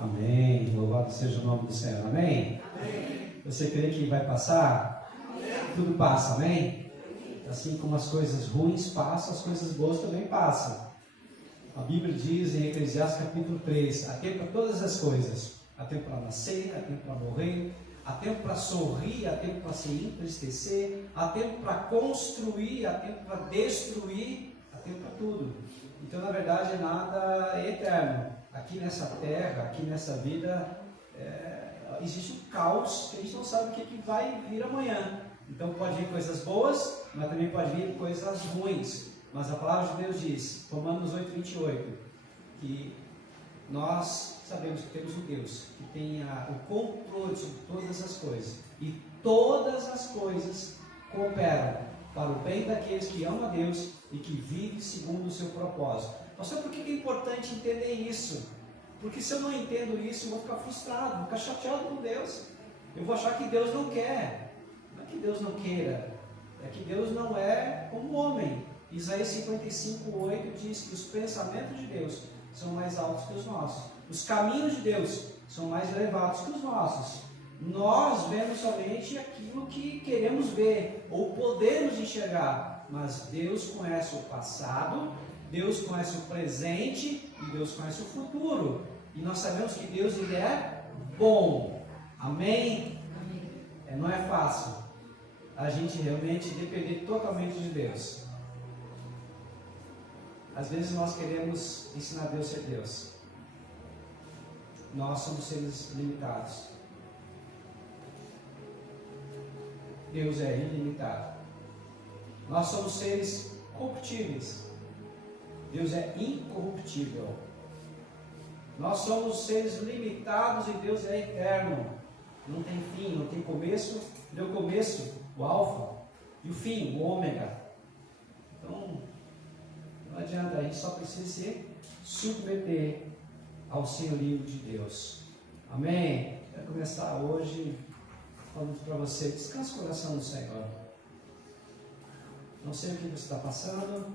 Amém. Louvado seja o nome do Senhor. Amém? Amém. Você crê que vai passar? Amém. Tudo passa, amém? Assim como as coisas ruins passam, as coisas boas também passam. A Bíblia diz em Eclesiastes capítulo 3, há tempo para todas as coisas. Há tempo para nascer, há tempo para morrer, há tempo para sorrir, há tempo para se entristecer, há tempo para construir, há tempo para destruir, há tempo para tudo. Então, na verdade, nada é eterno. Aqui nessa terra, aqui nessa vida, existe um caos que a gente não sabe o que vai vir amanhã. Então pode vir coisas boas, mas também pode vir coisas ruins. Mas a palavra de Deus diz, Romanos 8:28, que nós sabemos que temos um Deus que tem o controle sobre todas as coisas. E todas as coisas cooperam para o bem daqueles que amam a Deus e que vivem segundo o seu propósito. Pastor, por que é importante entender isso? Porque se eu não entendo isso, eu vou ficar frustrado, vou ficar chateado com Deus. Eu vou achar que Deus não quer. Não é que Deus não queira, é que Deus não é como homem. Isaías 55:8 diz que os pensamentos de Deus são mais altos que os nossos. Os caminhos de Deus são mais elevados que os nossos. Nós vemos somente aquilo que queremos ver ou podemos enxergar. Mas Deus conhece o passado, Deus conhece o presente e Deus conhece o futuro. E nós sabemos que Deus ele é bom. Amém? Amém. Não é fácil a gente realmente depender totalmente de Deus. Às vezes nós queremos ensinar Deus a ser Deus. Nós somos seres limitados. Deus é ilimitado. Nós somos seres corruptíveis. Deus é incorruptível. Nós somos seres limitados e Deus é eterno. Não tem fim, não tem começo. Deu começo, o alfa, e o fim, o ômega. Então, não adianta, a gente só precisa se submeter ao senhorio de Deus. Amém? Quero começar hoje falando para você, descansa o coração do Senhor. Não sei o que você está passando,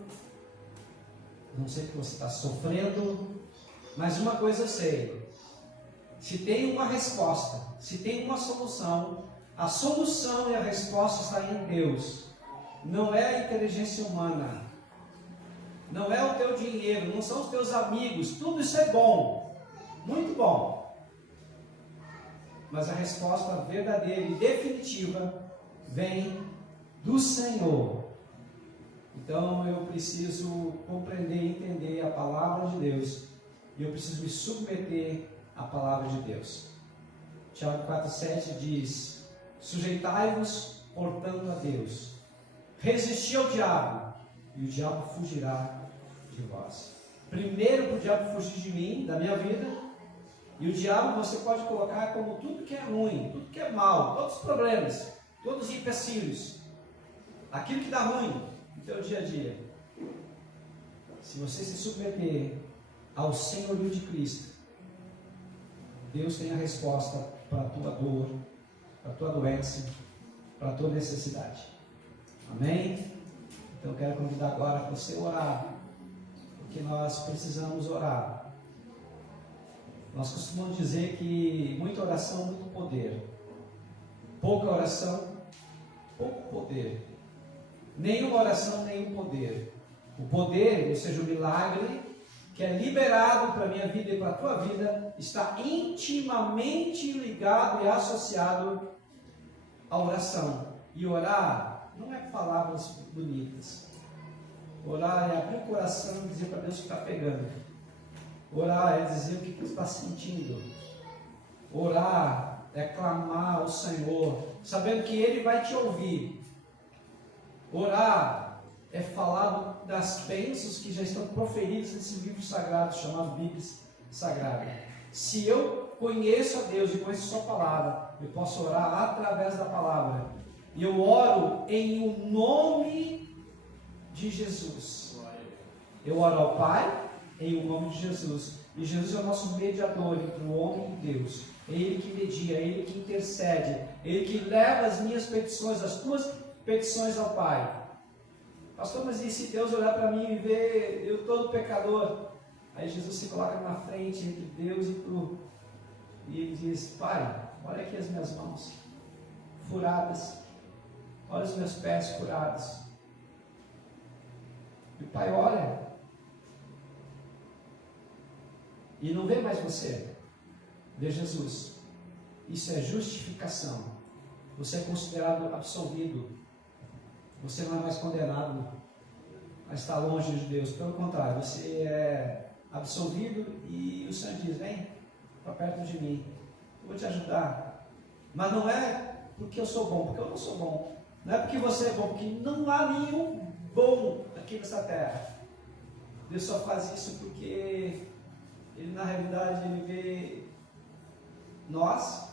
não sei o que você está sofrendo, mas uma coisa eu sei: se tem uma resposta, se tem uma solução, a solução e a resposta está em Deus. Não é a inteligência humana, não é o teu dinheiro, não são os teus amigos. Tudo isso é bom, muito bom, mas a resposta verdadeira e definitiva vem do Senhor. Então eu preciso compreender e entender a palavra de Deus, e eu preciso me submeter à palavra de Deus. Tiago 4,7 diz: sujeitai-vos, portanto, a Deus, resisti ao diabo, e o diabo fugirá de vós. Primeiro para o diabo fugir de mim, da minha vida. E o diabo você pode colocar como tudo que é ruim, tudo que é mal, todos os problemas, todos os empecilhos, aquilo que dá ruim no teu dia a dia. Se você se submeter ao senhorio de Cristo, Deus tem a resposta para a tua dor, para a tua doença, para a tua necessidade. Amém? Então eu quero convidar agora para você orar, porque nós precisamos orar. Nós costumamos dizer que muita oração, muito poder. Pouca oração, pouco poder. Nenhuma oração, nenhum poder. O poder, ou seja, o milagre, que é liberado para a minha vida e para a tua vida, está intimamente ligado e associado à oração. E orar não é palavras bonitas. Orar é abrir o coração e dizer para Deus o que está pegando. Orar é dizer o que você está sentindo. Orar é clamar ao Senhor, sabendo que Ele vai te ouvir. Orar é falar das bênçãos que já estão proferidas nesse livro sagrado, chamado Bíblia Sagrada. Se eu conheço a Deus e conheço a Sua palavra, eu posso orar através da palavra. E eu oro em o nome de Jesus. Eu oro ao Pai em o nome de Jesus. E Jesus é o nosso mediador entre o homem e Deus. É Ele que media, é Ele que intercede, é Ele que leva as minhas petições, as tuas petições ao Pai. Pastor, mas e se Deus olhar para mim e ver eu todo pecador? Aí Jesus se coloca na frente entre Deus e tu. E ele diz: Pai, olha aqui as minhas mãos furadas, olha os meus pés furados. E o pai olha e não vê mais você, vê Jesus. Isso é justificação. Você é considerado absolvido. Você não é mais condenado a estar longe de Deus. Pelo contrário, você é absolvido e o Senhor diz: vem para perto de mim, eu vou te ajudar. Mas não é porque eu sou bom, porque eu não sou bom. Não é porque você é bom, porque não há nenhum bom aqui nessa terra. Deus só faz isso porque Ele, na realidade, Ele vê nós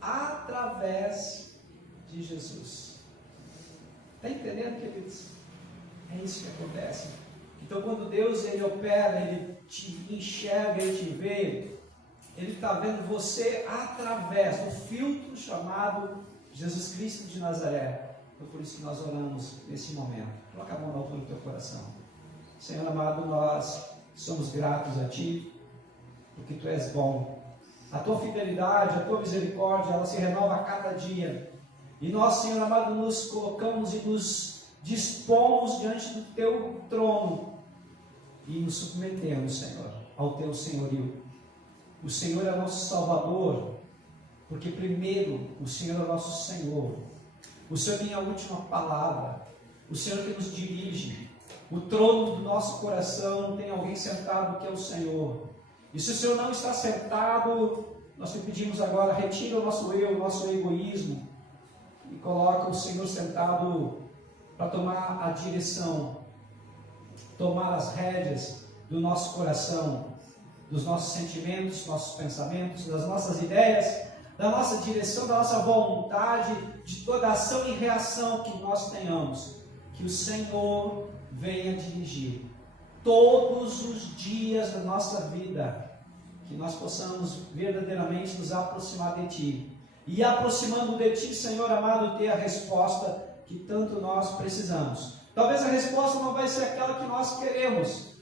através de Jesus. Está entendendo, queridos? É isso que acontece. Então, quando Deus Ele opera, Ele te enxerga, Ele te vê, Ele está vendo você através do filtro chamado Jesus Cristo de Nazaré. Então, por isso que nós oramos nesse momento. Coloca a mão na altura do teu coração. Senhor amado, nós somos gratos a Ti, porque Tu és bom. A Tua fidelidade, a Tua misericórdia, ela se renova a cada dia. E nós, Senhor amado, nos colocamos e nos dispomos diante do Teu trono e nos submetemos, Senhor, ao Teu senhorio. O Senhor é nosso Salvador, porque primeiro o Senhor é nosso Senhor. O Senhor tem a última palavra. O Senhor que nos dirige. O trono do nosso coração tem alguém sentado que é o Senhor. E se o Senhor não está sentado, nós te pedimos agora: retira o nosso eu, o nosso egoísmo e coloca o Senhor sentado para tomar a direção, tomar as rédeas do nosso coração, dos nossos sentimentos, nossos pensamentos, das nossas ideias, da nossa direção, da nossa vontade, de toda ação e reação que nós tenhamos. Que o Senhor venha dirigir todos os dias da nossa vida, que nós possamos verdadeiramente nos aproximar de Ti, e aproximando de Ti, Senhor amado, ter a resposta que tanto nós precisamos. Talvez a resposta não vai ser aquela que nós queremos,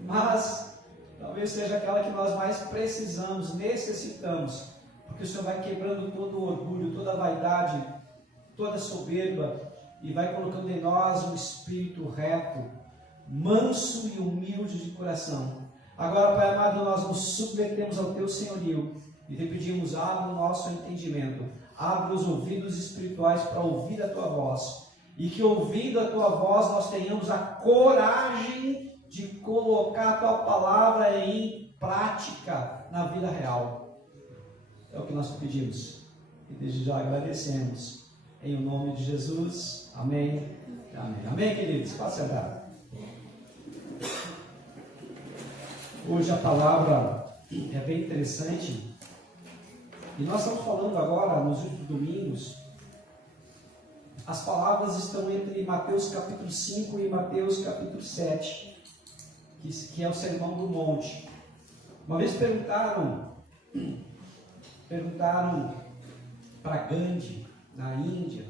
mas talvez seja aquela que nós mais precisamos, necessitamos, porque o Senhor vai quebrando todo o orgulho, toda a vaidade, toda a soberba, e vai colocando em nós um espírito reto, manso e humilde de coração. Agora, Pai amado, nós nos submetemos ao Teu senhorio e te pedimos: abra o nosso entendimento, abra os ouvidos espirituais para ouvir a Tua voz, e que ouvindo a Tua voz nós tenhamos a coragem de colocar a Tua palavra em prática na vida real. É o que nós pedimos e desde já agradecemos. Em nome de Jesus, amém. Amém. Amém, queridos? Pode sentar. Hoje a palavra é bem interessante. E nós estamos falando agora, nos últimos domingos, as palavras estão entre Mateus capítulo 5 e Mateus capítulo 7, que é o Sermão do Monte. Uma vez perguntaram para Gandhi, na Índia,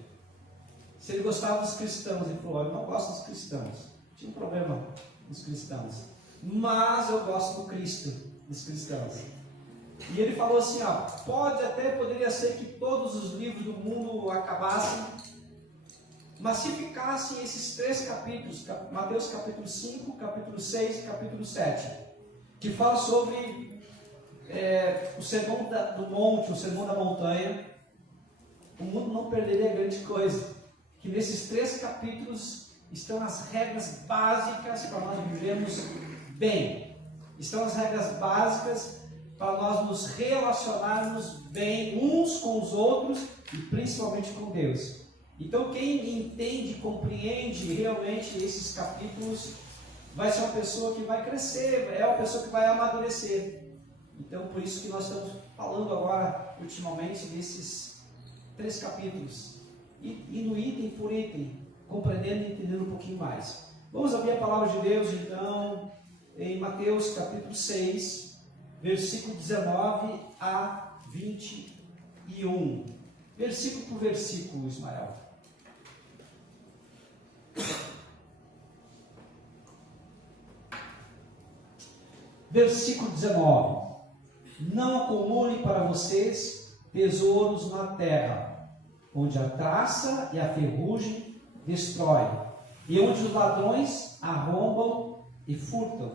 se ele gostava dos cristãos. Ele falou: eu não gosto dos cristãos. Tinha um problema com os cristãos, mas eu gosto do Cristo, dos cristãos. E ele falou assim: poderia ser que todos os livros do mundo acabassem, mas se ficassem esses 3 capítulos, Mateus capítulo 5, capítulo 6 e capítulo 7, que fala sobre o sermão do monte, o sermão da montanha, o mundo não perderia grande coisa. Que nesses 3 capítulos estão as regras básicas para nós vivermos bem. Estão as regras básicas para nós nos relacionarmos bem uns com os outros e principalmente com Deus. Então, quem entende, compreende realmente esses capítulos, vai ser uma pessoa que vai crescer, é uma pessoa que vai amadurecer. Então, por isso que nós estamos falando agora, ultimamente, desses 3 capítulos, e no item por item, compreendendo e entendendo um pouquinho mais. Vamos abrir a palavra de Deus, então, em Mateus capítulo 6, versículo 19 a 21. Versículo por versículo, Ismael. Versículo 19. não acumulem para vocês tesouros na terra, onde a traça e a ferrugem destroem, e onde os ladrões arrombam e furtam.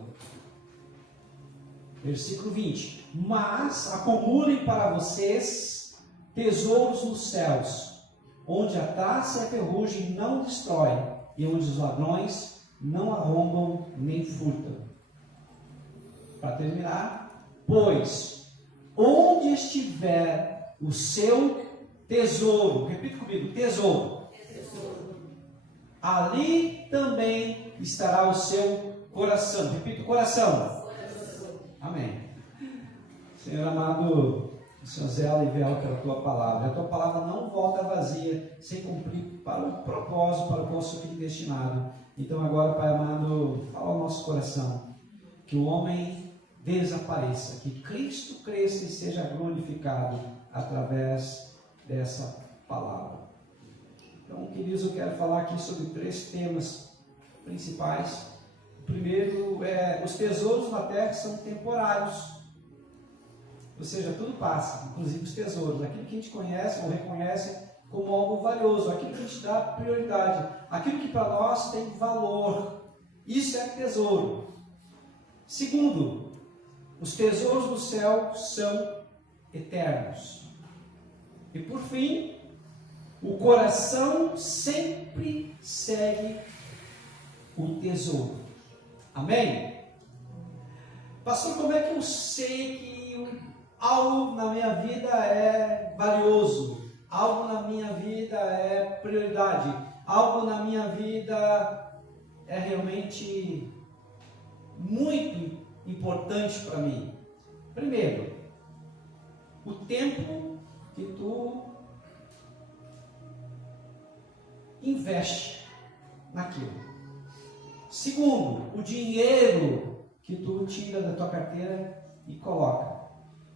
Versículo 20. Mas acumulem para vocês tesouros nos céus, onde a traça e a ferrugem não destroem, e onde os ladrões não arrombam nem furtam. Para terminar, pois onde estiver o seu tesouro, repita comigo, tesouro, ali também estará o seu coração. Repita, coração. Amém. Senhor amado, Senhor zela e vela pela tua palavra. A tua palavra não volta vazia, sem cumprir para o propósito para o qual foi destinado. Então agora, Pai amado, fala ao nosso coração, que o homem desapareça, que Cristo cresça e seja glorificado através dessa palavra. Então, queridos, eu quero falar aqui sobre 3 temas principais. O primeiro é: os tesouros na terra são temporários, ou seja, tudo passa, inclusive os tesouros, aquilo que a gente conhece ou reconhece como algo valioso, aquilo que a gente dá prioridade, aquilo que para nós tem valor, isso é tesouro. Segundo, os tesouros do céu são eternos. E por fim, o coração sempre segue o tesouro. Amém? Pastor, como é que eu sei que algo na minha vida é valioso? Algo na minha vida é prioridade? Algo na minha vida é realmente muito importante para mim? Primeiro, o tempo que tu investe naquilo. Segundo, o dinheiro que tu tira da tua carteira e coloca.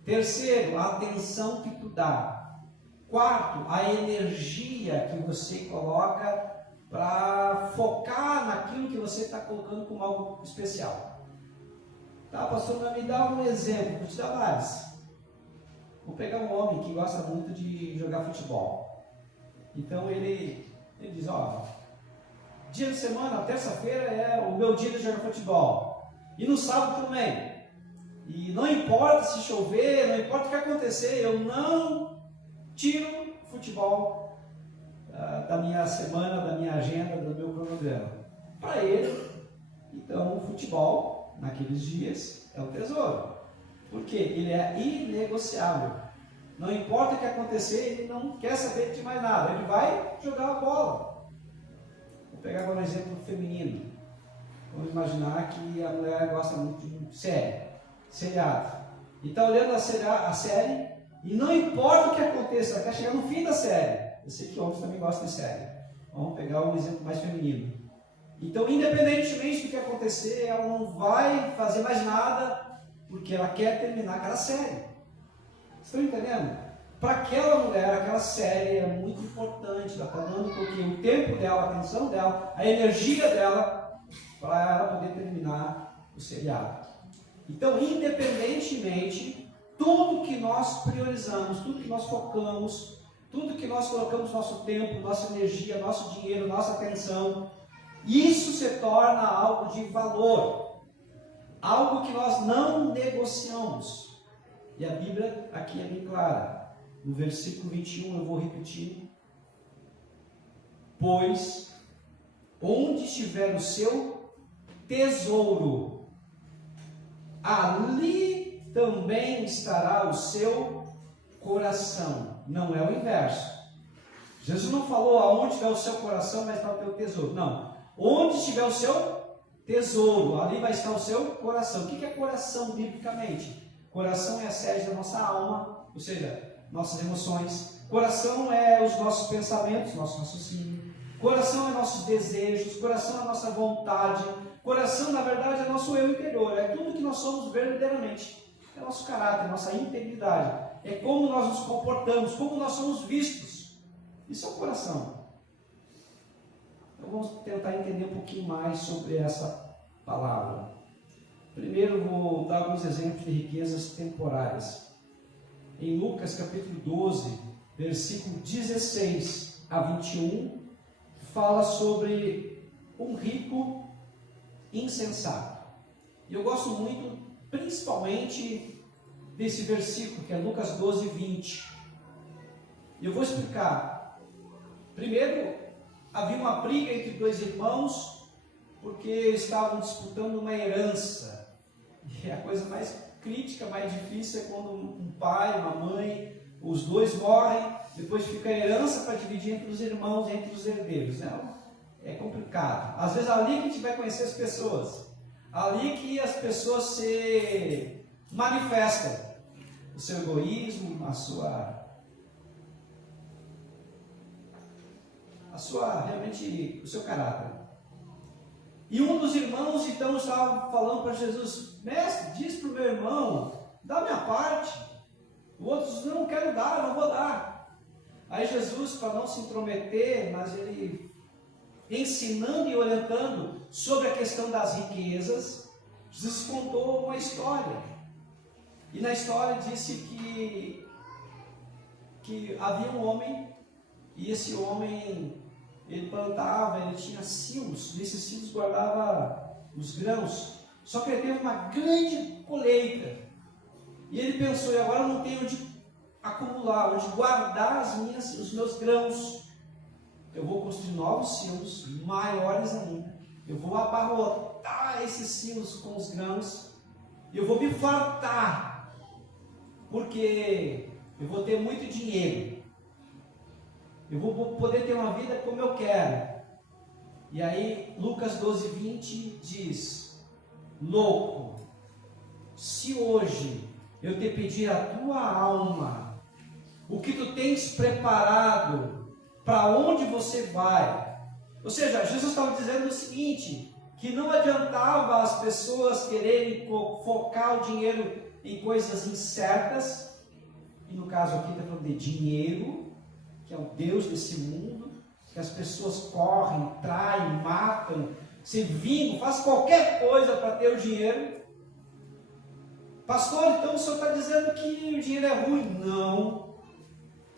Terceiro, a atenção que tu dá. Quarto, a energia que você coloca para focar naquilo que você está colocando como algo especial. Tá, pastor, mas me dá um exemplo, vou te dar vários. Vou pegar um homem que gosta muito de jogar futebol. Então ele diz, dia de semana, terça-feira é o meu dia de jogar futebol. E no sábado também. E não importa se chover, não importa o que acontecer, eu não tiro futebol da minha semana, da minha agenda, do meu cronograma. Para ele, então, o futebol, naqueles dias, é o tesouro. Porque ele é inegociável. Não importa o que acontecer, ele não quer saber de mais nada. Ele vai jogar a bola. Vou pegar agora um exemplo feminino. Vamos imaginar que a mulher gosta muito de seriado. E está olhando a série, e não importa o que aconteça, até chegar no fim da série. Eu sei que homens também gostam de série. Vamos pegar um exemplo mais feminino. Então, independentemente do que acontecer, ela não vai fazer mais nada, porque ela quer terminar aquela série. Estão entendendo? Para aquela mulher, aquela série é muito importante. Ela está dando porque o tempo dela, a atenção dela, a energia dela, para ela poder terminar o seriado. Então, independentemente, tudo que nós priorizamos, tudo que nós focamos, tudo que nós colocamos nosso tempo, nossa energia, nosso dinheiro, nossa atenção, isso se torna algo de valor, algo que nós não negociamos. E a Bíblia aqui é bem clara. No versículo 21 eu vou repetir. Pois onde estiver o seu tesouro, ali também estará o seu coração. Não é o inverso. Jesus não falou aonde estiver o seu coração vai estar o teu tesouro. Não. Onde estiver o seu tesouro, ali vai estar o seu coração. O que é coração biblicamente? Coração é a sede da nossa alma, ou seja, nossas emoções. Coração é os nossos pensamentos, nosso raciocínio. Coração é nossos desejos. Coração é nossa vontade. Coração, na verdade, é nosso eu interior. É tudo que nós somos verdadeiramente. É nosso caráter, nossa integridade. É como nós nos comportamos, como nós somos vistos. Isso é o coração. Então vamos tentar entender um pouquinho mais sobre essa palavra. Primeiro vou dar alguns exemplos de riquezas temporárias. Em Lucas capítulo 12, versículo 16 a 21, fala sobre um rico insensato. E eu gosto muito, principalmente, desse versículo, que é Lucas 12, 20. E eu vou explicar. Primeiro, havia uma briga entre dois irmãos, porque estavam disputando uma herança. E a coisa mais crítica, mais difícil é quando um pai, uma mãe, os dois morrem, depois fica a herança para dividir entre os irmãos, entre os herdeiros, né? É complicado. Às vezes ali que a gente vai conhecer as pessoas, ali que as pessoas se manifestam o seu egoísmo, realmente o seu caráter. E um dos irmãos então estava falando para Jesus: mestre, diz para o meu irmão, dá minha parte. O outro diz: não quero dar, não vou dar. Aí Jesus, para não se intrometer, mas ele ensinando e orientando sobre a questão das riquezas, Jesus contou uma história. E na história disse que havia um homem, e esse homem, ele plantava, ele tinha silos, nesses silos guardava os grãos, só que ele teve uma grande colheita, e ele pensou: e agora eu não tenho onde acumular, onde guardar os meus grãos, eu vou construir novos silos, maiores ainda, eu vou abarrotar esses silos com os grãos, e eu vou me fartar, porque eu vou ter muito dinheiro, eu vou poder ter uma vida como eu quero. E aí Lucas 12, 20 diz: louco, se hoje eu te pedir a tua alma, o que tu tens preparado, para onde você vai? Ou seja, Jesus estava dizendo o seguinte, que não adiantava as pessoas quererem focar o dinheiro em coisas incertas, e no caso aqui está falando de dinheiro, que é o Deus desse mundo, que as pessoas correm, traem, matam, se vingam, fazem qualquer coisa para ter o dinheiro. Pastor, então o senhor está dizendo que o dinheiro é ruim? Não.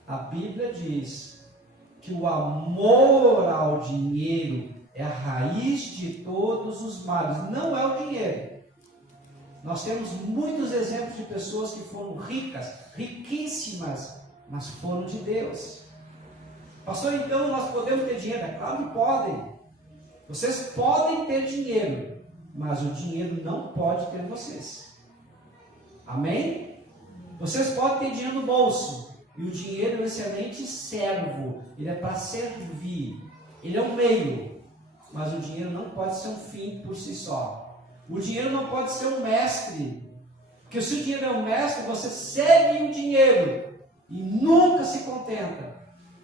A Bíblia diz que o amor ao dinheiro é a raiz de todos os males, não é o dinheiro. Nós temos muitos exemplos de pessoas que foram ricas, riquíssimas, mas foram de Deus. Pastor, então nós podemos ter dinheiro? É claro que podem. Vocês podem ter dinheiro, mas o dinheiro não pode ter vocês. Amém? Vocês podem ter dinheiro no bolso, e o dinheiro é um excelente servo, ele é para servir, ele é um meio, mas o dinheiro não pode ser um fim por si só. O dinheiro não pode ser um mestre, porque se o dinheiro é um mestre, você segue o dinheiro e nunca se contenta,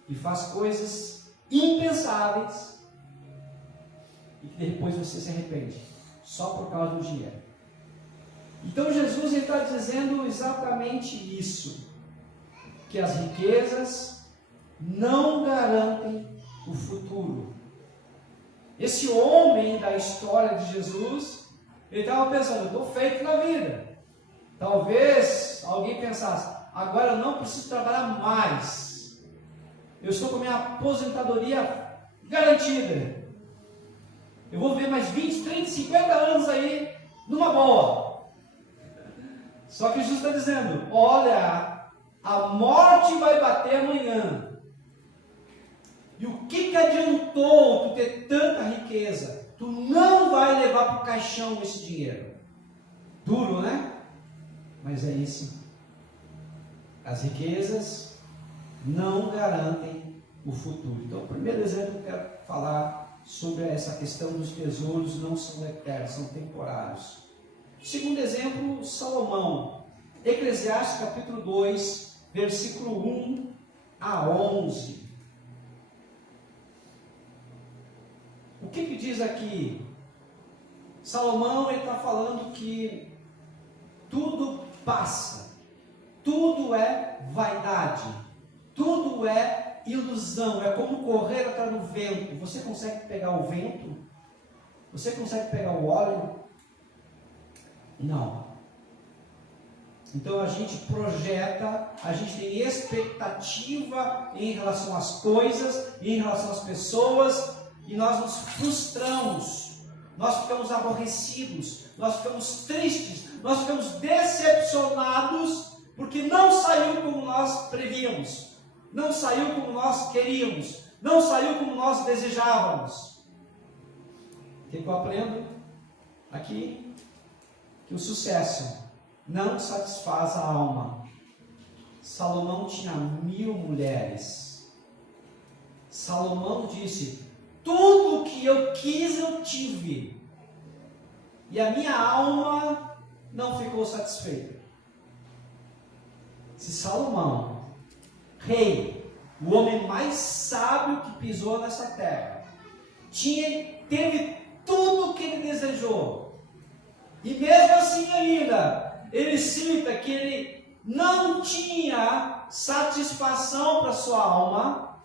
e faz coisas impensáveis, e que depois você se arrepende, só por causa do dinheiro. Então Jesus está dizendo exatamente isso, que as riquezas não garantem o futuro. Esse homem da história de Jesus, ele estava pensando: eu estou feito na vida. Talvez alguém pensasse: agora eu não preciso trabalhar mais, eu estou com a minha aposentadoria garantida, eu vou viver mais 20, 30, 50 anos aí numa boa. Só que Jesus está dizendo: olha, a morte vai bater amanhã. E o que adiantou tu ter tanta riqueza? Tu não vai levar para o caixão esse dinheiro. Duro, né? Mas é isso. As riquezas não garantem o futuro. Então, o primeiro exemplo que eu quero falar sobre essa questão dos tesouros: não são eternos, são temporários. Segundo exemplo, Salomão. Eclesiastes capítulo 2, versículo 1 a 11. O que diz aqui? Salomão está falando que tudo passa, tudo é vaidade, tudo é ilusão, é como correr atrás do vento. Você consegue pegar o vento? Você consegue pegar o óleo? Não. Então a gente projeta, a gente tem expectativa em relação às coisas, em relação às pessoas, e nós nos frustramos, nós ficamos aborrecidos, nós ficamos tristes, nós ficamos decepcionados, porque não saiu como nós prevíamos, não saiu como nós queríamos, não saiu como nós desejávamos. O que eu aprendo aqui? Que o sucesso não satisfaz a alma. Salomão tinha 1000 mulheres. Salomão disse: tudo que eu quis eu tive, e a minha alma não ficou satisfeita. Se Salomão, rei, o homem mais sábio que pisou nessa terra, teve tudo o que ele desejou, e mesmo assim ainda ele cita que ele não tinha satisfação para sua alma,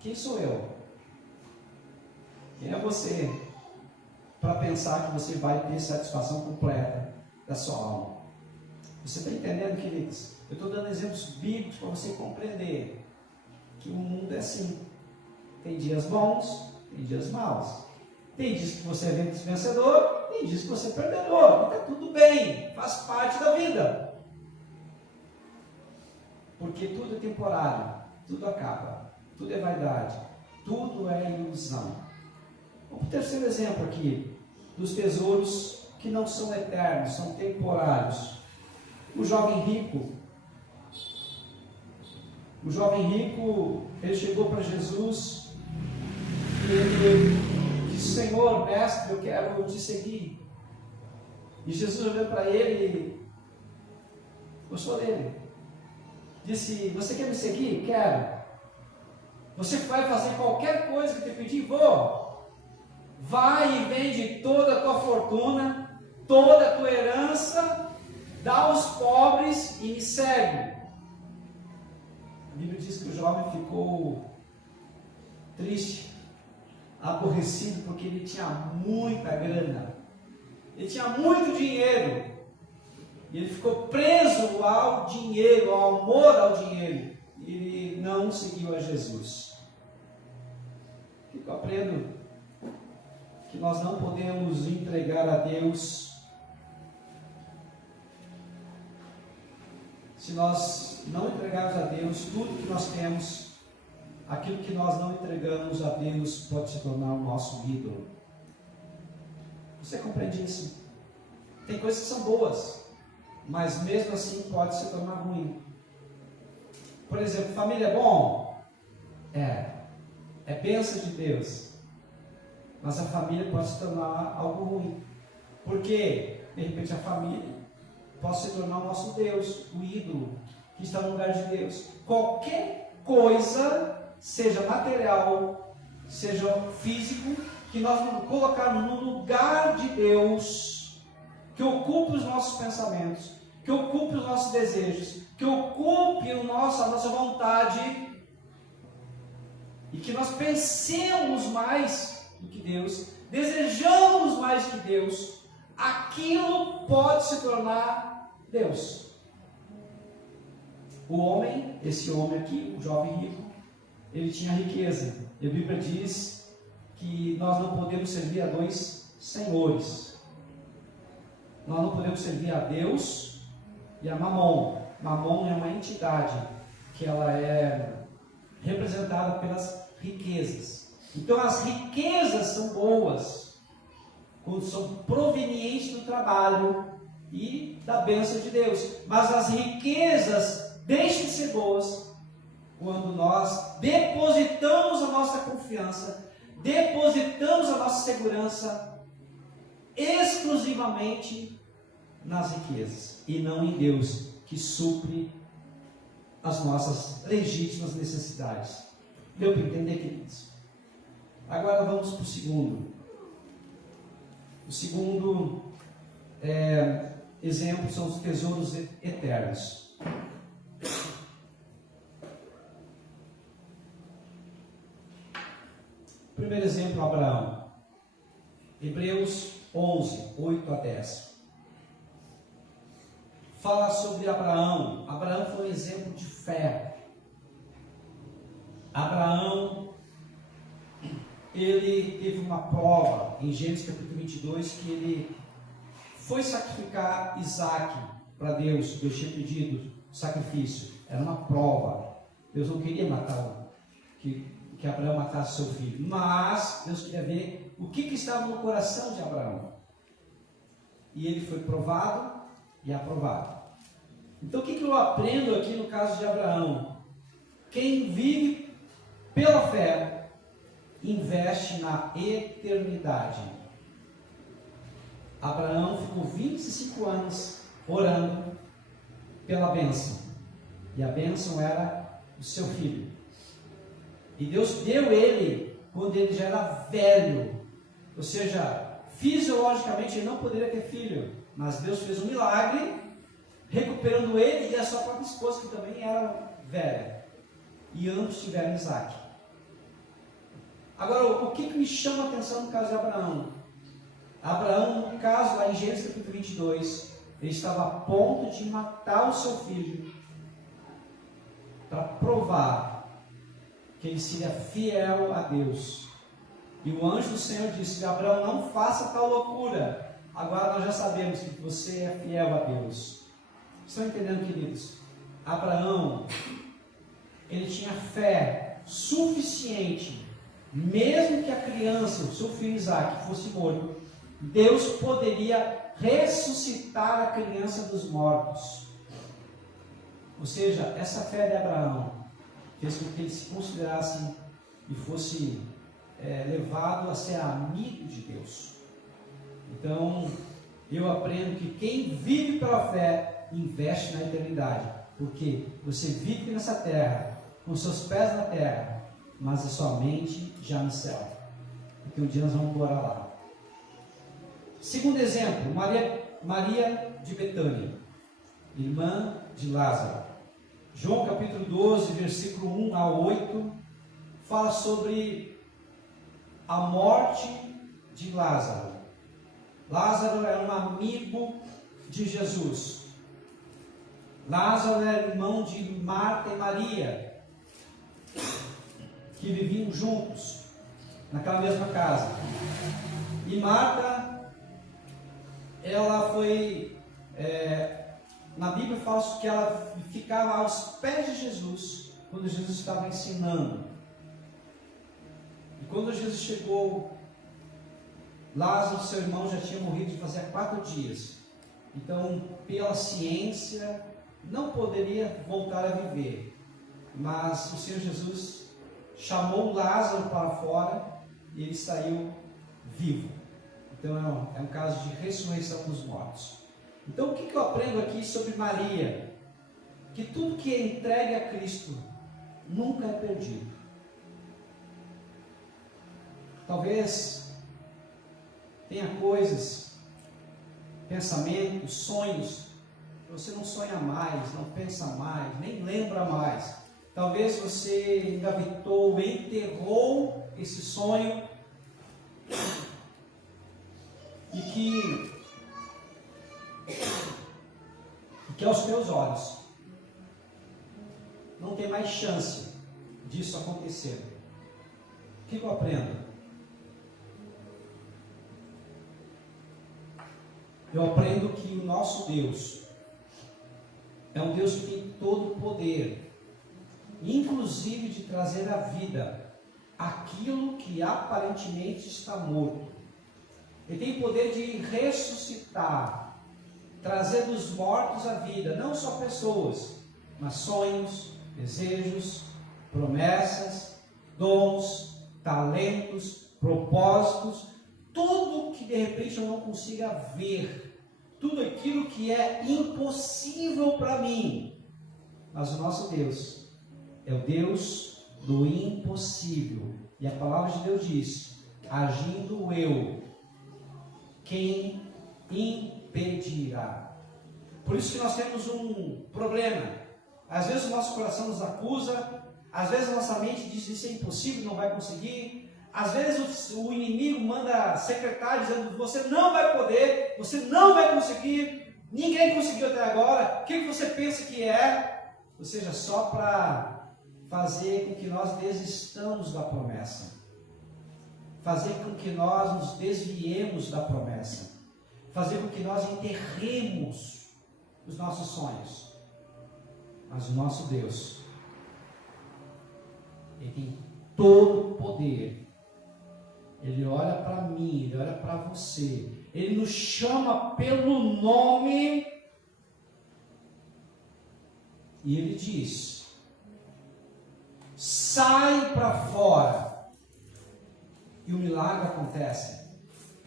quem sou eu? Quem é você para pensar que você vai ter satisfação completa da sua alma? Você está entendendo, queridos? Eu estou dando exemplos bíblicos para você compreender que o mundo é assim. Tem dias bons, tem dias maus. Tem dias que você é vencedor, tem dias que você é perdedor. Está tudo bem, faz parte da vida. Porque tudo é temporário, tudo acaba, tudo é vaidade, tudo é ilusão. Vamos para o terceiro exemplo aqui, dos tesouros que não são eternos, são temporários. O jovem rico, ele chegou para Jesus e ele disse: Senhor, mestre, eu quero te seguir. E Jesus olhou para ele e gostou dele. Disse: você quer me seguir? Quero. Você vai fazer qualquer coisa que te pedir? Vou. Vai e vende toda a tua fortuna, toda a tua herança, dá aos pobres e me segue. A Bíblia diz que o jovem ficou triste, aborrecido, porque ele tinha muita grana, ele tinha muito dinheiro, e ele ficou preso ao dinheiro, ao amor ao dinheiro, e ele não seguiu a Jesus. O que eu aprendo? Que nós não podemos entregar a Deus, se nós não entregarmos a Deus tudo que nós temos, aquilo que nós não entregamos a Deus pode se tornar o nosso ídolo. Você compreende isso? Tem coisas que são boas, mas mesmo assim pode se tornar ruim. Por exemplo, família é bom? É bênção de Deus. Mas a família pode se tornar algo ruim. Porque, de repente, a família pode se tornar o nosso Deus, o ídolo, que está no lugar de Deus. Qualquer coisa, seja material, seja físico, que nós não colocarmos no lugar de Deus, que ocupe os nossos pensamentos, que ocupe os nossos desejos, que ocupe a nossa vontade, e que nós pensemos mais do que Deus, desejamos mais que Deus, aquilo pode se tornar Deus. Esse homem aqui, o jovem rico, ele tinha riqueza. E a Bíblia diz que nós não podemos servir a dois senhores. Nós não podemos servir a Deus e a Mamon. Mamon é uma entidade que ela é representada pelas riquezas. Então as riquezas são boas quando são provenientes do trabalho e da bênção de Deus. Mas as riquezas deixam de ser boas quando nós depositamos a nossa confiança, depositamos a nossa segurança exclusivamente nas riquezas e não em Deus, que supre as nossas legítimas necessidades. Deu para entender, queridos? Agora vamos para o segundo. O segundo exemplo são os tesouros eternos. Primeiro exemplo, Abraão. Hebreus 11, 8 a 10. Fala sobre Abraão. Abraão foi um exemplo de fé. Abraão, ele teve uma prova em Gênesis capítulo 22, que ele foi sacrificar Isaac para Deus. Deus tinha pedido sacrifício, era uma prova. Deus não queria matar que Abraão matasse seu filho, mas Deus queria ver o que estava no coração de Abraão. E ele foi provado e aprovado. Então o que eu aprendo aqui no caso de Abraão? Quem vive pela fé investe na eternidade. Abraão ficou 25 anos orando pela bênção, e a bênção era o seu filho. E Deus deu ele quando ele já era velho, ou seja, fisiologicamente ele não poderia ter filho, mas Deus fez um milagre, recuperando ele e a sua própria esposa, que também era velha, e ambos tiveram Isaac. Agora, o que me chama a atenção no caso de Abraão? Abraão, no caso lá em Gênesis capítulo 22, ele estava a ponto de matar o seu filho para provar que ele seria fiel a Deus. E o anjo do Senhor disse: Abraão, não faça tal loucura. Agora nós já sabemos que você é fiel a Deus. Estão entendendo, queridos? Abraão, ele tinha fé suficiente, mesmo que a criança, o seu filho Isaac, fosse morto, Deus poderia ressuscitar a criança dos mortos. Ou seja, essa fé de Abraão fez com que ele se considerasse e fosse levado a ser amigo de Deus. Então, eu aprendo que quem vive pela fé investe na eternidade, porque você vive nessa terra, com seus pés na terra, mas a sua mente já no céu, porque um dia nós vamos morar lá. Segundo exemplo, Maria de Betânia, irmã de Lázaro. João capítulo 12, versículo 1 a 8, fala sobre a morte de Lázaro. Lázaro era um amigo de Jesus. Lázaro era irmão de Marta e Maria, que viviam juntos naquela mesma casa. E Marta, ela foi, na Bíblia fala que ela ficava aos pés de Jesus quando Jesus estava ensinando. E quando Jesus chegou, Lázaro, seu irmão, já tinha morrido de fazia 4 dias. Então, pela ciência, não poderia voltar a viver. Mas o Senhor Jesus chamou Lázaro para fora e ele saiu vivo. Então é um caso de ressurreição dos mortos. Então o que eu aprendo aqui sobre Maria? Que tudo que é entregue a Cristo nunca é perdido. Talvez tenha coisas, pensamentos, sonhos, que você não sonha mais, não pensa mais, nem lembra mais. Talvez você engavetou, enterrou esse sonho e que aos teus olhos não tem mais chance disso acontecer. O que eu aprendo? Eu aprendo que o nosso Deus é um Deus que tem todo o poder, inclusive de trazer à vida aquilo que aparentemente está morto. Ele tem poder de ressuscitar, trazer dos mortos à vida, não só pessoas, mas sonhos, desejos, promessas, dons, talentos, propósitos, tudo que de repente eu não consiga ver, tudo aquilo que é impossível para mim. Mas o nosso Deus é o Deus do impossível. E a palavra de Deus diz: agindo eu, quem impedirá? Por isso que nós temos um problema. Às vezes o nosso coração nos acusa, às vezes a nossa mente diz: isso é impossível, não vai conseguir. Às vezes o inimigo manda secretário dizendo: você não vai poder, você não vai conseguir, ninguém conseguiu até agora, o que você pensa que é? Ou seja, só para fazer com que nós desistamos da promessa, fazer com que nós nos desviemos da promessa, fazer com que nós enterremos os nossos sonhos. Mas o nosso Deus, Ele tem todo o poder. Ele olha para mim, Ele olha para você, Ele nos chama pelo nome e Ele diz: sai para fora, e o milagre acontece.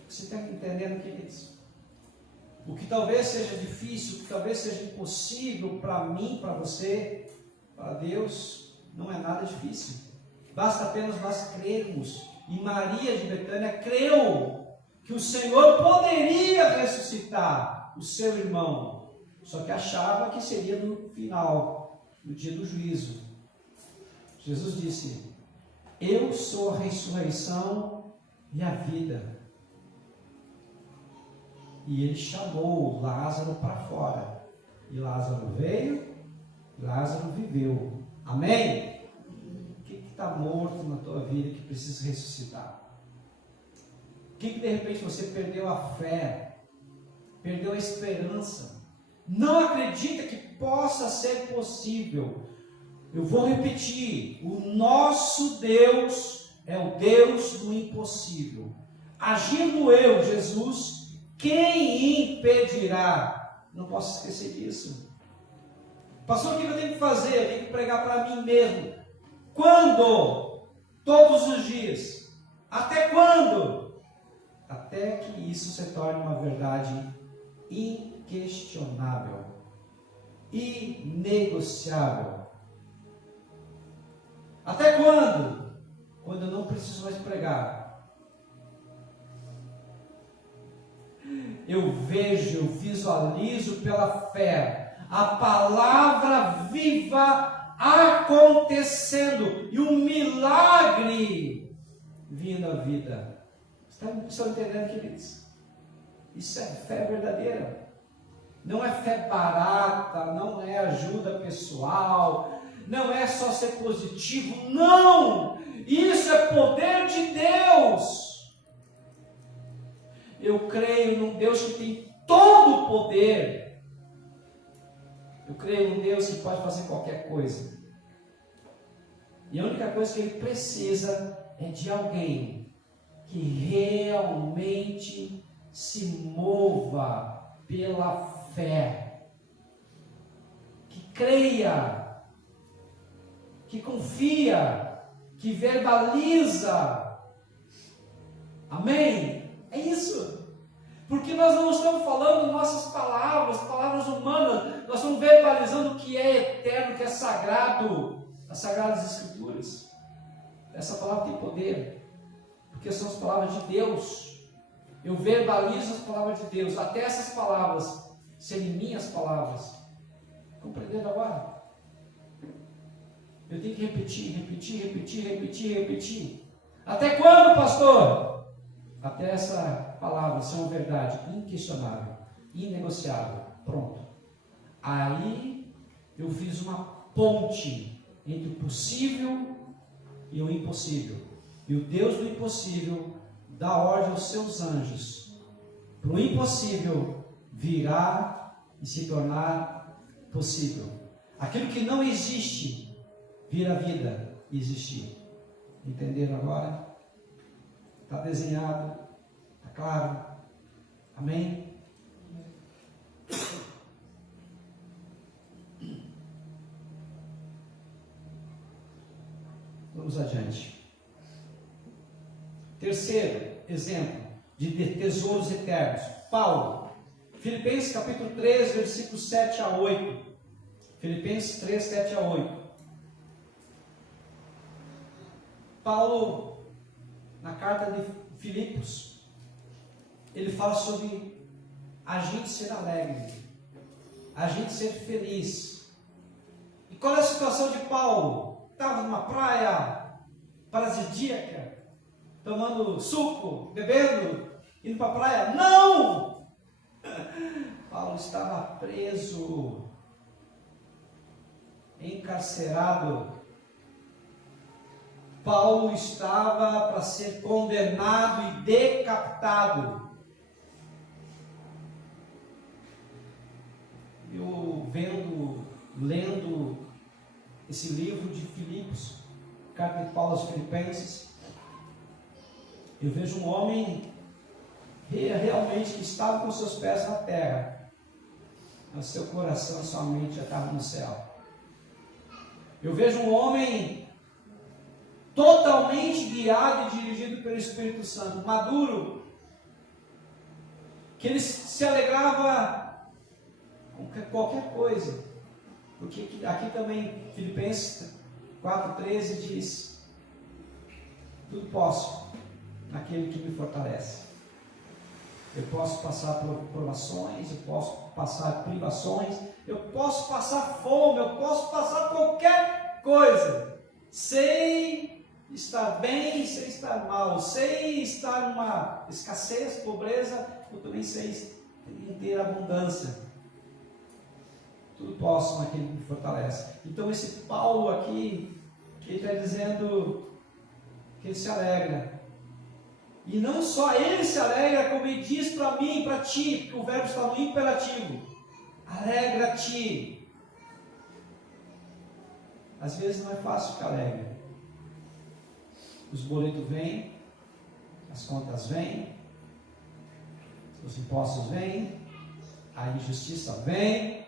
Você está entendendo o que é isso? O que talvez seja difícil, o que talvez seja impossível para mim, para você, para Deus, não é nada difícil. Basta apenas nós crermos. E Maria de Betânia creu que o Senhor poderia ressuscitar o seu irmão, só que achava que seria no final, no dia do juízo. Jesus disse: eu sou a ressurreição e a vida. E ele chamou Lázaro para fora. E Lázaro veio, Lázaro viveu. Amém? O que está morto na tua vida que precisa ressuscitar? O que de repente você perdeu a fé, perdeu a esperança, não acredita que possa ser possível? Eu vou repetir: o nosso Deus é o Deus do impossível. Agindo eu, Jesus, quem impedirá? Não posso esquecer disso. Pastor, o que eu tenho que fazer? Eu tenho que pregar para mim mesmo. Quando? Todos os dias. Até quando? Até que isso se torne uma verdade inquestionável, inegociável. Até quando? Quando eu não preciso mais pregar. Eu vejo, eu visualizo pela fé a palavra viva acontecendo e um milagre vindo à vida. Estão entendendo, queridos? Isso é fé verdadeira. Não é fé barata, não é ajuda pessoal, não é só ser positivo, não! Isso é poder de Deus. Eu creio num Deus que tem todo o poder. Eu creio num Deus que pode fazer qualquer coisa. E a única coisa que Ele precisa é de alguém que realmente se mova pela fé, que creia, que confia, que verbaliza. Amém? É isso. Porque nós não estamos falando nossas palavras, palavras humanas. Nós estamos verbalizando o que é eterno, o que é sagrado. As Sagradas Escrituras. Essa palavra tem poder. Porque são as palavras de Deus. Eu verbalizo as palavras de Deus. Até essas palavras serem minhas palavras. Compreendendo agora? Eu tenho que repetir. Até quando, pastor? Até essa palavra ser uma verdade inquestionável, inegociável. Pronto. Aí eu fiz uma ponte entre o possível e o impossível. E o Deus do impossível dá ordem aos seus anjos para o impossível virar e se tornar possível. Aquilo que não existe vira vida e existir. Entenderam agora? Está desenhado? Está claro? Amém? Vamos adiante. Terceiro exemplo de tesouros eternos. Paulo. Filipenses capítulo 3, versículos 7 a 8. Filipenses 3, 7 a 8. Paulo, na carta de Filipos, ele fala sobre a gente ser alegre, a gente ser feliz. E qual é a situação de Paulo? Estava numa praia paradisíaca, tomando suco, bebendo, indo para a praia? Não! Paulo estava preso, encarcerado. Paulo estava para ser condenado e decapitado. Eu lendo esse livro de Filipos, carta de Paulo aos Filipenses, eu vejo um homem realmente que estava com seus pés na terra, mas seu coração, sua mente já estava no céu. Eu vejo um homem totalmente guiado e dirigido pelo Espírito Santo, maduro, que ele se alegrava com qualquer coisa, porque aqui também Filipenses 4,13 diz: tudo posso naquele que me fortalece. Eu posso passar por provações, eu posso passar privações, eu posso passar fome, eu posso passar qualquer coisa. Sei estar bem, sei estar mal, sei estar numa escassez, pobreza, eu também sei ter abundância. Tudo posso naquele que me fortalece. Então esse Paulo aqui, que ele está dizendo que ele se alegra. E não só ele se alegra, como ele diz para mim e para ti, porque o verbo está no imperativo. Alegra-te. Às vezes não é fácil ficar alegre. Os boletos vêm, as contas vêm, os impostos vêm, a injustiça vem,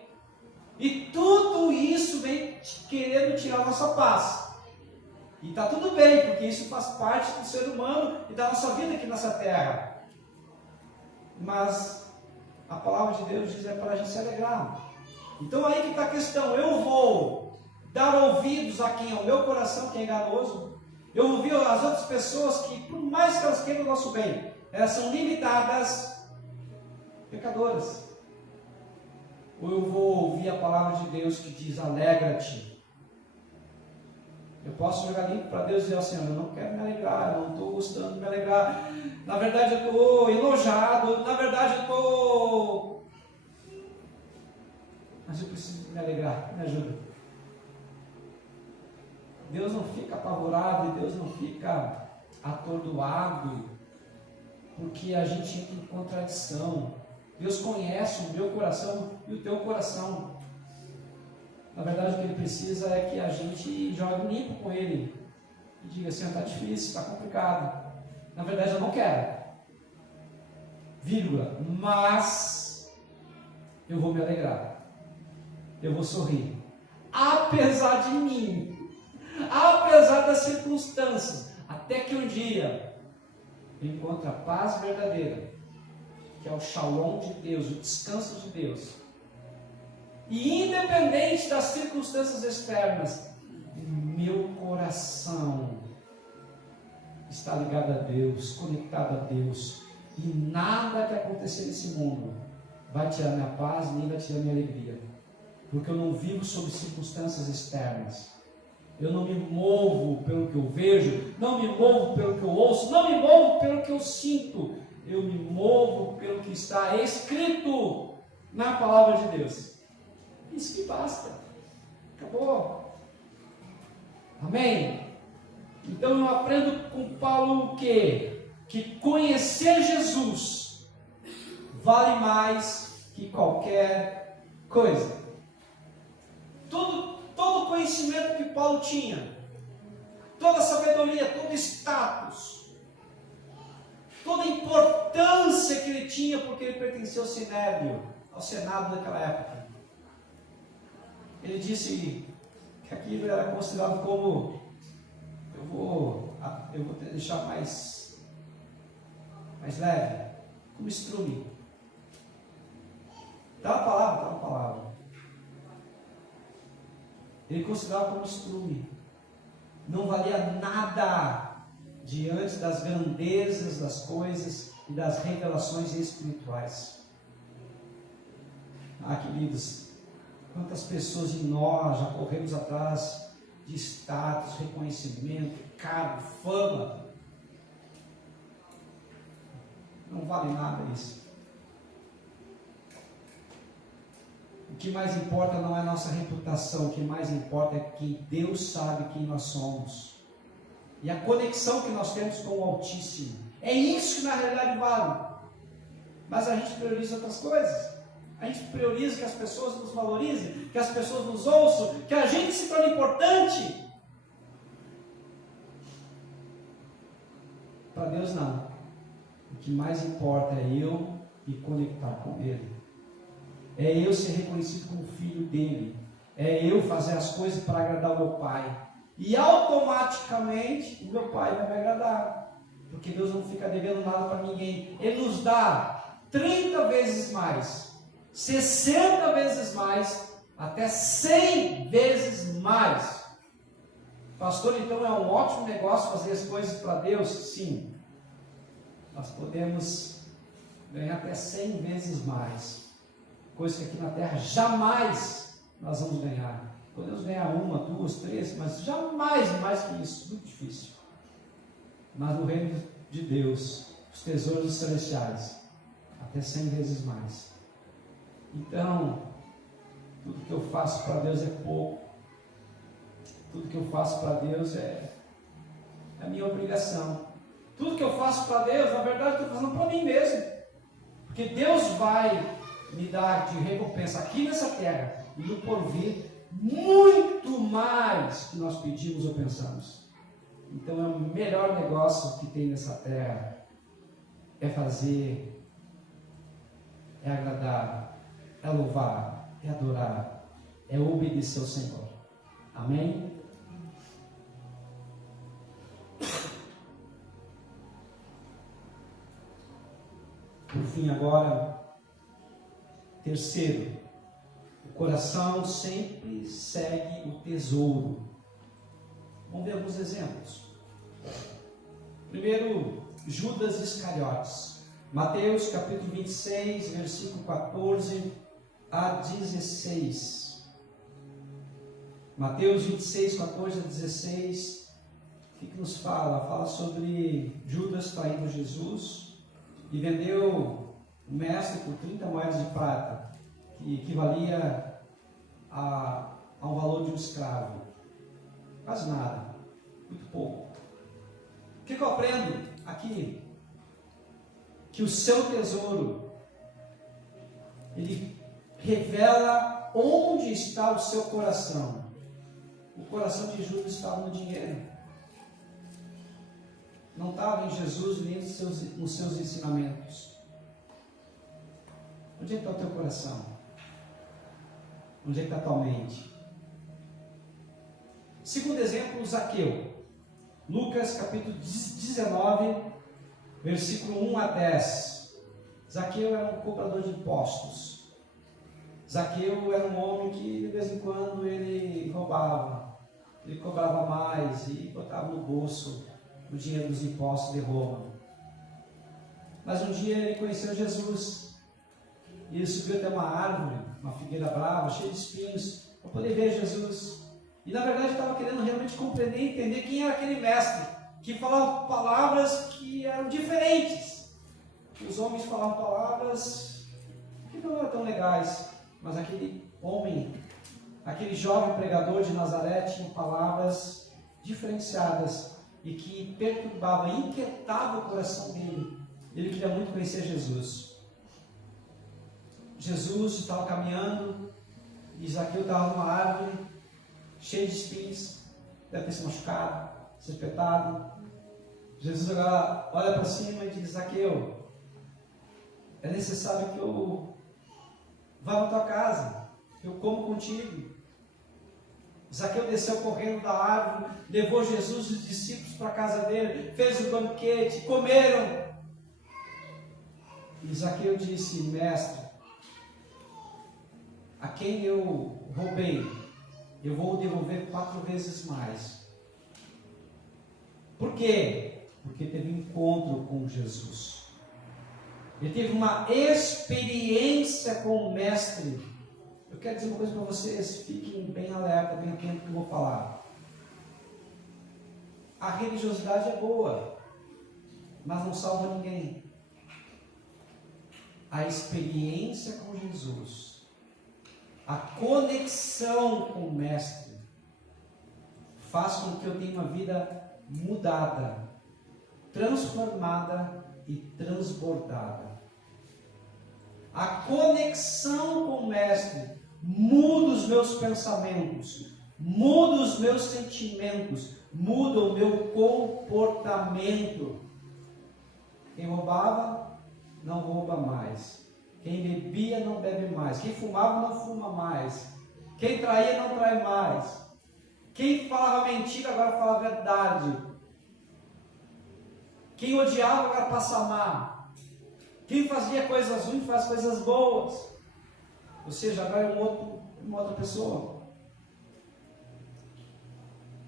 e tudo isso vem querendo tirar a nossa paz. E está tudo bem, porque isso faz parte do ser humano e da nossa vida aqui nessa terra. Mas a palavra de Deus diz para a gente se alegrar. Então aí que está a questão: eu vou dar ouvidos a quem? Ao meu coração, que é enganoso? Eu vou ouvir as outras pessoas que, por mais que elas queiram o nosso bem, elas são limitadas, pecadoras. Ou eu vou ouvir a palavra de Deus que diz: alegra-te. Eu posso jogar limpo para Deus e dizer: Senhor, eu não quero me alegrar, eu não estou gostando de me alegrar. Na verdade eu estou enojado, na verdade eu estou... Mas eu preciso me alegrar, me ajuda. Deus não fica apavorado e Deus não fica atordoado porque a gente entra em contradição. Deus conhece o meu coração e o teu coração. Na verdade, o que Ele precisa é que a gente jogue limpo com Ele e diga assim: está difícil, está complicado. Na verdade, eu não quero, vírgula, mas eu vou me alegrar, eu vou sorrir, apesar de mim, apesar das circunstâncias, até que um dia eu encontre a paz verdadeira, que é o shalom de Deus, o descanso de Deus. E independente das circunstâncias externas, meu coração está ligado a Deus, conectado a Deus, e nada que acontecer nesse mundo vai tirar minha paz, nem vai tirar minha alegria, porque eu não vivo sob circunstâncias externas. Eu não me movo pelo que eu vejo, não me movo pelo que eu ouço, não me movo pelo que eu sinto, eu me movo pelo que está escrito na palavra de Deus. Isso que basta. Acabou. Amém? Então eu aprendo com Paulo o quê? Que conhecer Jesus vale mais que qualquer coisa. Todo conhecimento que Paulo tinha, toda sabedoria, todo status, toda importância que ele tinha, porque ele pertencia ao Sinédrio, ao Senado daquela época. Ele disse que aquilo era considerado como, eu vou deixar mais leve, como estrume. Está na palavra. Ele considerava como estrume. Não valia nada diante das grandezas das coisas e das revelações espirituais. Ah, queridos, quantas pessoas de nós já corremos atrás de status, reconhecimento, cargo, fama, Não vale nada isso. O que mais importa não é a nossa reputação, o que mais importa é que Deus sabe quem nós somos. E a conexão que nós temos com o Altíssimo. É isso que na realidade vale. Mas a gente prioriza outras coisas. A gente prioriza que as pessoas nos valorizem, que as pessoas nos ouçam, que a gente se torne importante. Para Deus não. O que mais importa é eu me conectar com Ele. É eu ser reconhecido como filho dele. É eu fazer as coisas para agradar o meu Pai. E automaticamente o meu Pai vai me agradar. Porque Deus não fica devendo nada para ninguém. Ele nos dá 30 vezes mais, 60 vezes mais, até 100 vezes mais. Pastor, então é um ótimo negócio fazer as coisas para Deus? Sim. Nós podemos ganhar até 100 vezes mais. Coisa que aqui na terra jamais nós vamos ganhar. Podemos ganhar 1, 2, 3, mas jamais mais que isso. Muito difícil. Mas no reino de Deus, os tesouros celestiais, até 100 vezes mais. Então, tudo que eu faço para Deus é pouco. Tudo que eu faço para Deus é a minha obrigação. Tudo que eu faço para Deus, na verdade, eu estou fazendo para mim mesmo. Porque Deus vai me dar de recompensa aqui nessa terra e no porvir muito mais que nós pedimos ou pensamos. Então é o melhor negócio que tem nessa terra. É fazer, é agradar, é louvar, é adorar, é obedecer ao Senhor. Amém? Por fim agora, terceiro, o coração sempre segue o tesouro. Vamos ver alguns exemplos. Primeiro, Judas Iscariotes. Mateus capítulo 26, versículo 14 a 16. Mateus 26, 14 a 16. O que nos fala? Fala sobre Judas traindo Jesus e vendeu o mestre por 30 moedas de prata, que equivalia a um valor de um escravo. Quase nada, muito pouco. O que eu aprendo aqui? Que o seu tesouro, ele revela onde está o seu coração. O coração de Judas estava no dinheiro. Não estava em Jesus nem nos seus ensinamentos. Onde é que está o teu coração? Onde é que está a tua mente? Segundo exemplo, Zaqueu. Lucas capítulo 19, versículo 1 a 10. Zaqueu era um cobrador de impostos. Zaqueu era um homem que de vez em quando ele roubava. Ele cobrava mais e botava no bolso o dinheiro dos impostos de Roma. Mas um dia ele conheceu Jesus. E ele subiu até uma árvore, uma figueira brava, cheia de espinhos, para poder ver Jesus. E na verdade estava querendo realmente compreender e entender quem era aquele mestre, que falava palavras que eram diferentes. Os homens falavam palavras que não eram tão legais, mas aquele homem, aquele jovem pregador de Nazaré tinha palavras diferenciadas e que perturbava, inquietava o coração dele. Ele queria muito conhecer Jesus. Jesus estava caminhando e Zaqueu estava numa árvore cheia de espinhos, deve ter se machucado, se espetado. Jesus agora olha para cima e diz: Zaqueu, é necessário que eu vá na tua casa, que eu como contigo. Zaqueu desceu correndo da árvore, levou Jesus e os discípulos para a casa dele, fez o banquete, comeram. E Zaqueu disse: mestre, a quem eu roubei, eu vou devolver 4 vezes mais. Por quê? Porque teve um encontro com Jesus. Ele teve uma experiência com o mestre. Eu quero dizer uma coisa para vocês, fiquem bem alerta, bem atentos que eu vou falar. A religiosidade é boa, mas não salva ninguém. a experiência com Jesus, a conexão com o Mestre, faz com que eu tenha uma vida mudada, transformada e transbordada. A conexão com o Mestre muda os meus pensamentos, muda os meus sentimentos, muda o meu comportamento. Quem roubava, não rouba mais. Quem bebia, não bebe mais. Quem fumava, não fuma mais. Quem traía, não trai mais. Quem falava mentira, agora fala a verdade. Quem odiava, agora passa a amar. Quem fazia coisas ruins, faz coisas boas. Ou seja, agora é uma outra pessoa.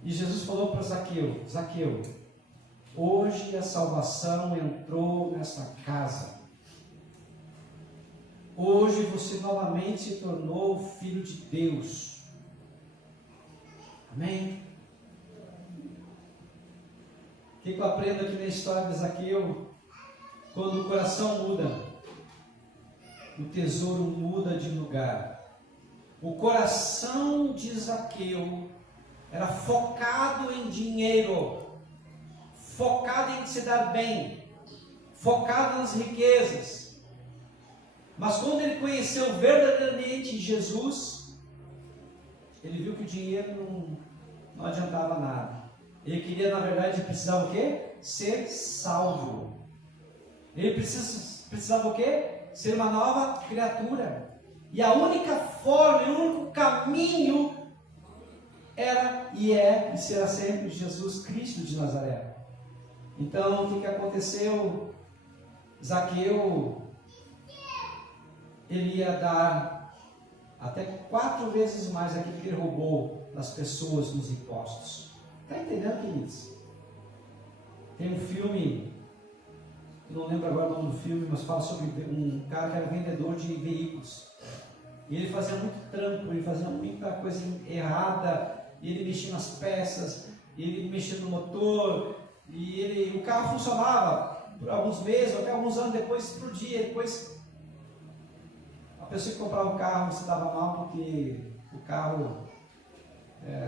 E Jesus falou para Zaqueu: Zaqueu, hoje a salvação entrou nesta casa. Hoje você novamente se tornou filho de Deus. Amém? O que eu aprendo aqui na história de Zaqueu? Quando o coração muda, o tesouro muda de lugar. O coração de Zaqueu era focado em dinheiro, focado em se dar bem, focado nas riquezas. Mas quando ele conheceu verdadeiramente Jesus, ele viu que o dinheiro não adiantava nada. Ele queria, na verdade, precisava o quê? Ser salvo. Ele precisava o quê? Ser uma nova criatura. E a única forma, o único caminho era e é e será sempre Jesus Cristo de Nazaré. Então, o que aconteceu? Zaqueu, ele ia dar até 4 vezes mais daquilo que ele roubou das pessoas nos impostos. Está entendendo, queridos? Tem um filme, eu não lembro agora o nome do filme, mas fala sobre um cara que era vendedor de veículos. E ele fazia muito trampo, ele fazia muita coisa errada, e ele mexia nas peças, ele mexia no motor, e o carro funcionava por alguns meses, até alguns anos depois explodia. Depois a pessoa que comprava o carro se dava mal porque o carro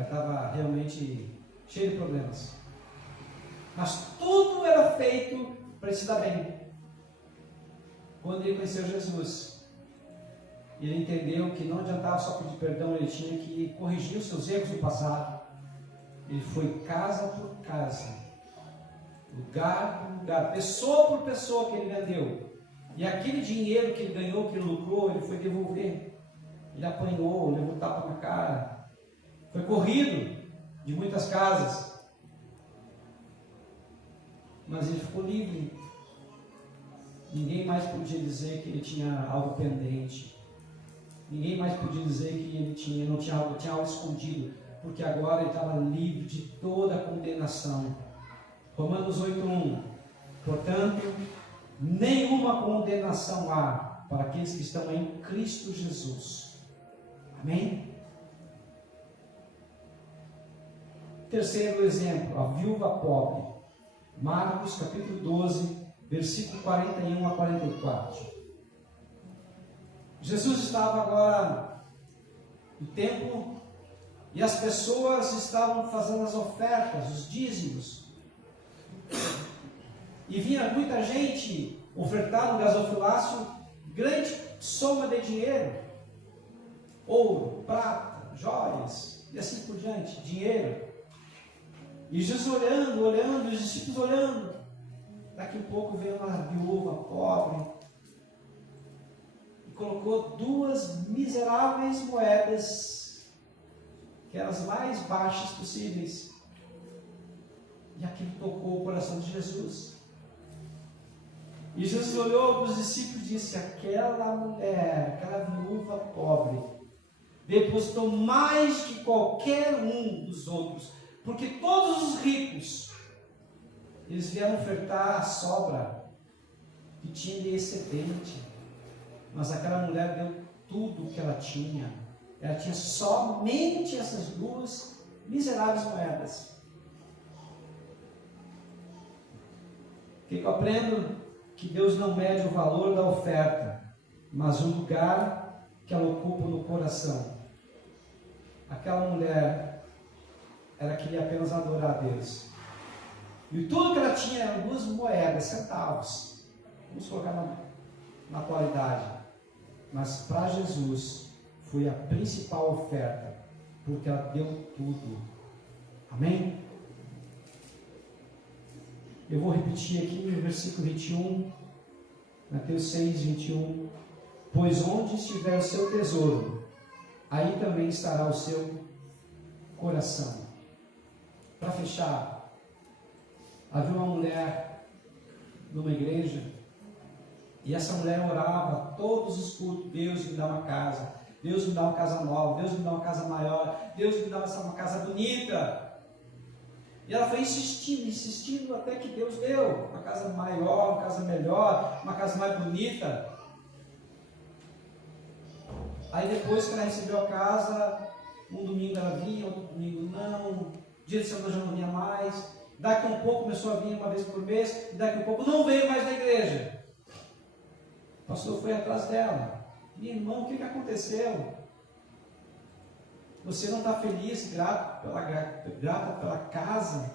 estava realmente cheio de problemas. Mas tudo era feito para ele se dar bem. Quando ele conheceu Jesus, ele entendeu que não adiantava só pedir perdão, ele tinha que corrigir os seus erros do passado. Ele foi casa por casa, lugar por lugar, pessoa por pessoa que ele vendeu. E aquele dinheiro que ele ganhou, que ele lucrou, ele foi devolver. Ele apanhou, levou tapa na cara, foi corrido de muitas casas. Mas ele ficou livre. Ninguém mais podia dizer que ele tinha algo pendente. Ninguém mais podia dizer que ele tinha algo escondido, porque agora ele estava livre de toda a condenação. Romanos 8:1. Portanto, nenhuma condenação há para aqueles que estão em Cristo Jesus. Amém? Terceiro exemplo, a viúva pobre. Marcos capítulo 12, versículo 41 a 44. Jesus estava agora no templo e as pessoas estavam fazendo as ofertas, os dízimos. E vinha muita gente ofertar no gasofilácio grande soma de dinheiro, ouro, prata, joias e assim por diante, dinheiro. E Jesus olhando, e os discípulos olhando. Daqui a pouco veio uma viúva pobre e colocou 2 miseráveis moedas, que eram as mais baixas possíveis. E aquilo tocou o coração de Jesus. E Jesus olhou para os discípulos e disse: aquela mulher, aquela viúva pobre, depositou mais que qualquer um dos outros. Porque todos os ricos, eles vieram ofertar a sobra que tinha de excedente. Mas aquela mulher deu tudo o que ela tinha. Ela tinha somente essas 2 miseráveis moedas. O que eu aprendo? Que Deus não mede o valor da oferta. mas o lugar que ela ocupa no coração. Aquela mulher, ela queria apenas adorar a Deus. E tudo que ela tinha eram 2 moedas, centavos. Vamos colocar na atualidade. Mas para Jesus foi a principal oferta, porque ela deu tudo. Amém? Eu vou repetir aqui no versículo 21, Mateus 6, 21. Pois onde estiver o seu tesouro, aí também estará o seu coração. Para fechar, havia uma mulher numa igreja, e essa mulher orava todos os cultos: Deus me dá uma casa, Deus me dá uma casa nova, Deus me dá uma casa maior, Deus me dá uma casa bonita. E ela foi insistindo, até que Deus deu uma casa maior, uma casa melhor, uma casa mais bonita. Aí depois que ela recebeu a casa, um domingo ela vinha, outro domingo não, dia de semana já não vinha mais, daqui a um pouco começou a vir uma vez por mês, e daqui a pouco não veio mais na igreja. O pastor foi atrás dela: minha irmã, o que aconteceu? Você não está feliz, grata pela casa?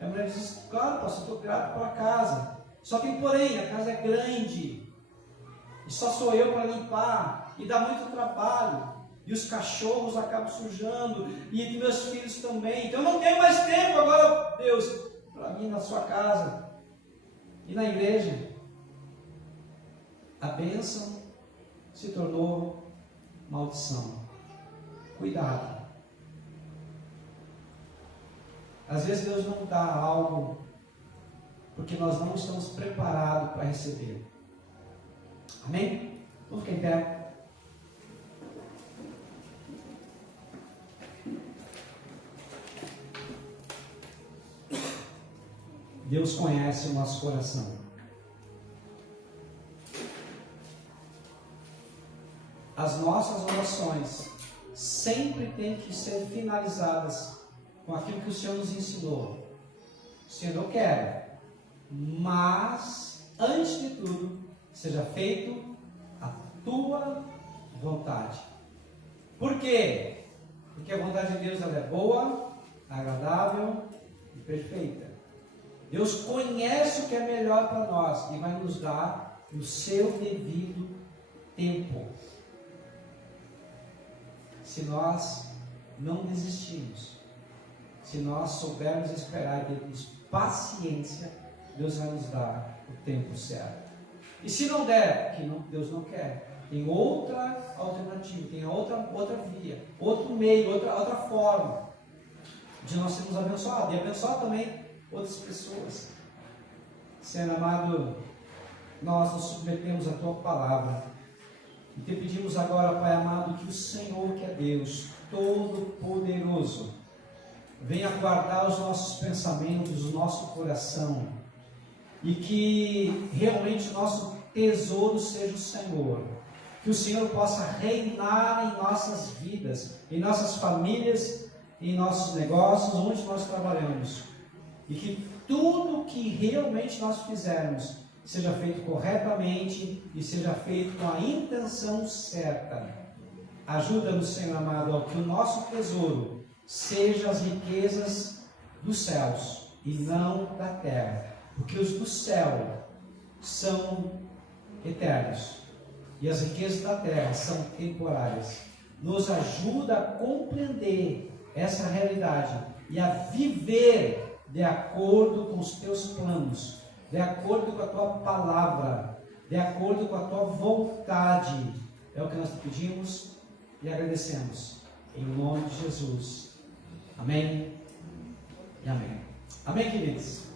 A mulher diz: claro, pastor, estou grato pela casa. Só que porém, a casa é grande, e só sou eu para limpar, e dá muito trabalho, e os cachorros acabam sujando, e meus filhos também, então eu não tenho mais tempo agora, Deus, para mim na sua casa e na igreja. A bênção se tornou maldição. Cuidado. Às vezes Deus não dá algo porque nós não estamos preparados para receber. Amém? Vamos ficar em pé. Deus conhece o nosso coração. As nossas orações sempre têm que ser finalizadas com aquilo que o Senhor nos ensinou. Senhor, eu quero, mas antes de tudo, seja feito a tua vontade. Por quê? Porque a vontade de Deus, ela é boa, agradável e perfeita. Deus conhece o que é melhor para nós e vai nos dar o seu devido tempo. Se nós não desistirmos, se nós soubermos esperar e termos paciência, Deus vai nos dar o tempo certo. E se não der, que não, Deus não quer, tem outra alternativa, tem outra via, outro meio, outra forma de nós sermos abençoados e abençoar também outras pessoas. Senhor amado, nós nos submetemos à tua palavra e te pedimos agora, Pai amado, que o Senhor, que é Deus Todo-Poderoso, venha guardar os nossos pensamentos, o nosso coração, e que realmente o nosso tesouro seja o Senhor. Que o Senhor possa reinar em nossas vidas, em nossas famílias, em nossos negócios, onde nós trabalhamos. E que tudo que realmente nós fizermos seja feito corretamente e seja feito com a intenção certa. Ajuda-nos, Senhor amado, ao que o nosso tesouro seja as riquezas dos céus e não da terra, porque os do céu são eternos e as riquezas da terra são temporárias. Nos ajuda a compreender essa realidade e a viver de acordo com os teus planos, de acordo com a tua palavra, de acordo com a tua vontade. É o que nós te pedimos e agradecemos em nome de Jesus. Amém e amém. Amém, queridos?